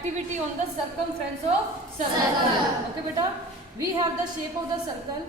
activity on the circumference of circle. Okay, beta. We have the shape of the circle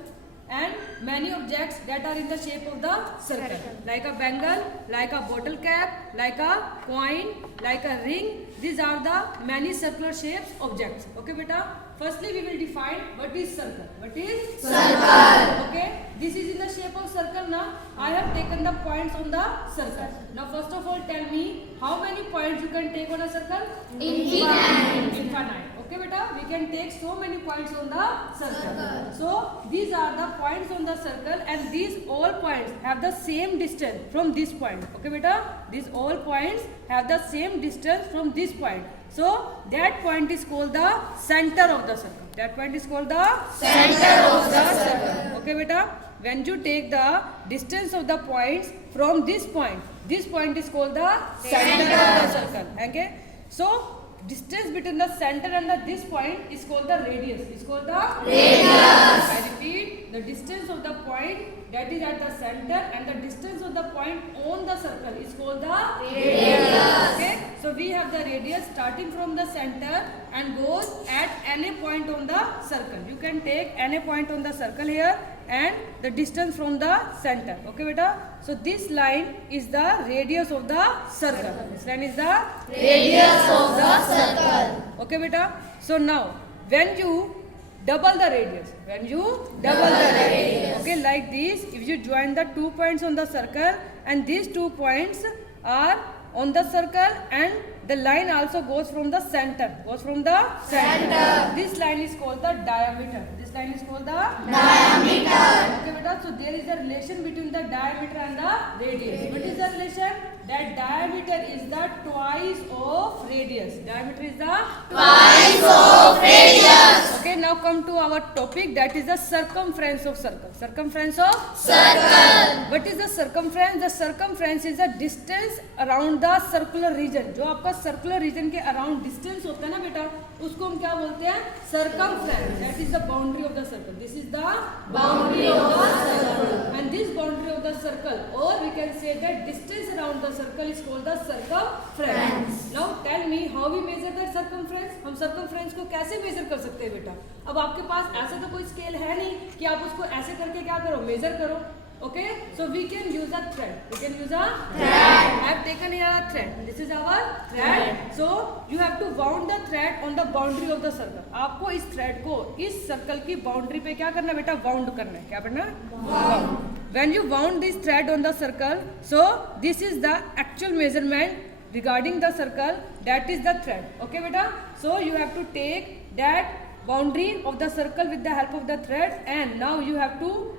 and many objects that are in the shape of the circle, like a bangle, like a bottle cap, like a coin, like a ring. These are the many circular shapes objects. Okay, beta. Firstly, we will define what is circle. What is circle? Okay. This is in the shape of circle. Now, I have taken the points on the circle. Now, first of all, tell me how many points you can take on a circle? Infinite. Okay, beta. We can take so many points on the circle. So, these are the points on the circle, and these all points have the same distance from this point. Okay, beta. These all points have the same distance from this point. So, that point is called the center of the circle. That point is called the center of the circle. Okay, beta. When you take the distance of the points from this point is called the center of the circle. Okay. So, distance between the center and this point is called the radius. It's called the radius. I repeat, the distance of the point that is at the center and the distance of the point on the circle is called the radius. Okay. So we have the radius starting from the center and goes at any point on the circle. You can take any point on the circle here and the distance from the center. Okay, beta. So this line is the radius of the circle. This line is the radius of the circle. Okay, beta. So now when you double the radius, okay, like this, if you join the 2 points on the circle and these 2 points are on the circle and the line also goes from the center. This line is called the diameter. Okay, beta. So there is a relation between the diameter and the radius. What is the relation? That diameter is the twice of radius. Okay, now come to our topic, that is the circumference of circle. What is the circumference? The circumference is the distance around the circular region. जो आपका circular region के around distance होता है ना बेटा, उसको हम क्या बोलते हैं? Circumference. That is the boundary of the circle. This is the boundary of the circle. And this boundary of the circle, or we can say that distance around the circle is called the circumference. Now tell me how we measure that circumference. हम circumference को कैसे measure कर सकते हैं बेटा? अब आपके पास ऐसा तो कोई scale है नहीं कि आप उसको ऐसे करके क्या करो? Measure करो. Okay, so we can use a thread. I have taken here a thread. This is our thread. So you have to wound the thread on the boundary of the circle. आपको इस thread को इस circle की boundary पे क्या करना है बेटा? Wound करना है. क्या करना है? Wound. When you wound this thread on the circle, so this is the actual measurement regarding the circle. That is the thread. Okay, beta. So you have to take that boundary of the circle with the help of the thread, and now you have to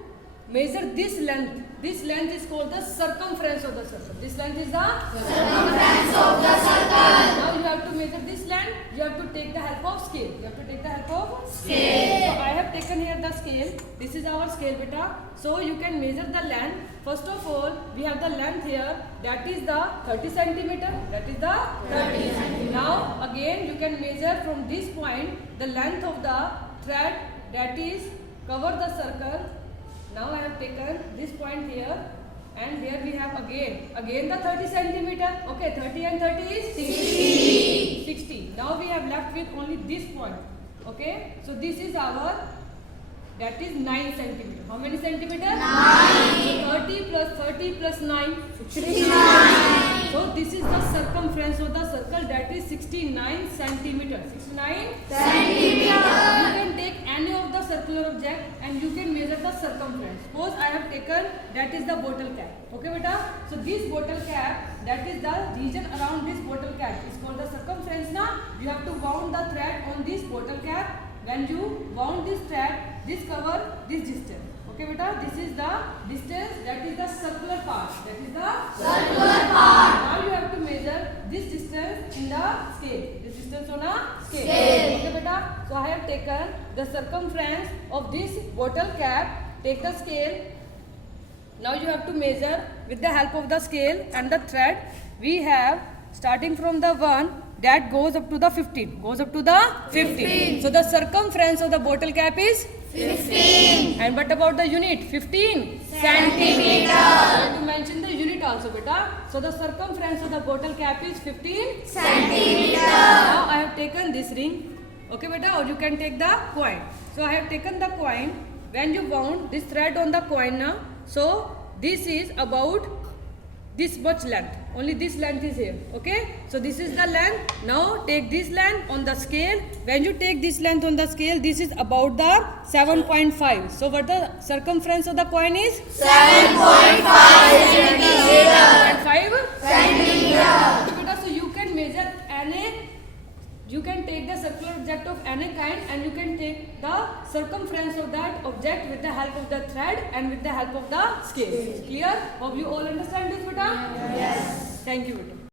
measure this length. This length is called the circumference of the circle. This length is the circumference of the circle. Now you have to measure this length. You have to take the help of scale. So I have taken here the scale. This is our scale, beta. So you can measure the length. First of all, we have the length here. That is the 30 centimeter. Now again, you can measure from this point the length of the thread. That is cover the circle. Now I have taken this point here, and here we have again the 30 centimeter. Okay, 30 and 30 is 60. Now we have left with only this point. Okay, so this is our, that is 9 centimeter. How many centimeter? 9. So 30 plus 9, 69. So this is the circumference of the circle, that is 69 centimeter. 69 centimeter. You can take any of the circular object and you can measure the circumference. Suppose I have taken, that is the bottle cap. Okay, beta. So this bottle cap, that is the region around this bottle cap, is called the circumference. Now you have to wound the thread on this bottle cap. When you wound this thread, this cover this distance. Okay, beta. This is the distance, that is the circular part. Now you have to measure this distance in the scale. This distance on a scale. Okay, beta. So I have taken the circumference of this bottle cap. Take the scale. Now you have to measure with the help of the scale and the thread. We have starting from the 1 that goes up to the 15. So the circumference of the bottle cap is 15. And what about the unit? 15 centimeter. To mention the unit also, beta. So the circumference of the bottle cap is 15 Centimeter. Now I have taken this ring. Okay, beta. Or you can take the coin. So I have taken the coin. When you wound this thread on the coin now, so this is about this much length. Only this length is here. Okay. So this is the length. Now take this length on the scale. When you take this length on the scale, this is about the 7.5. So what the circumference of the coin is? 7.5 centimeter. 7.5 Centimeter. So beta, so you can measure any. You can take the circular object of any kind and you can take the circumference of that object with the help of the thread and with the help of the scale. Clear? Hope you all understand this, beta? Yes. Thank you, beta.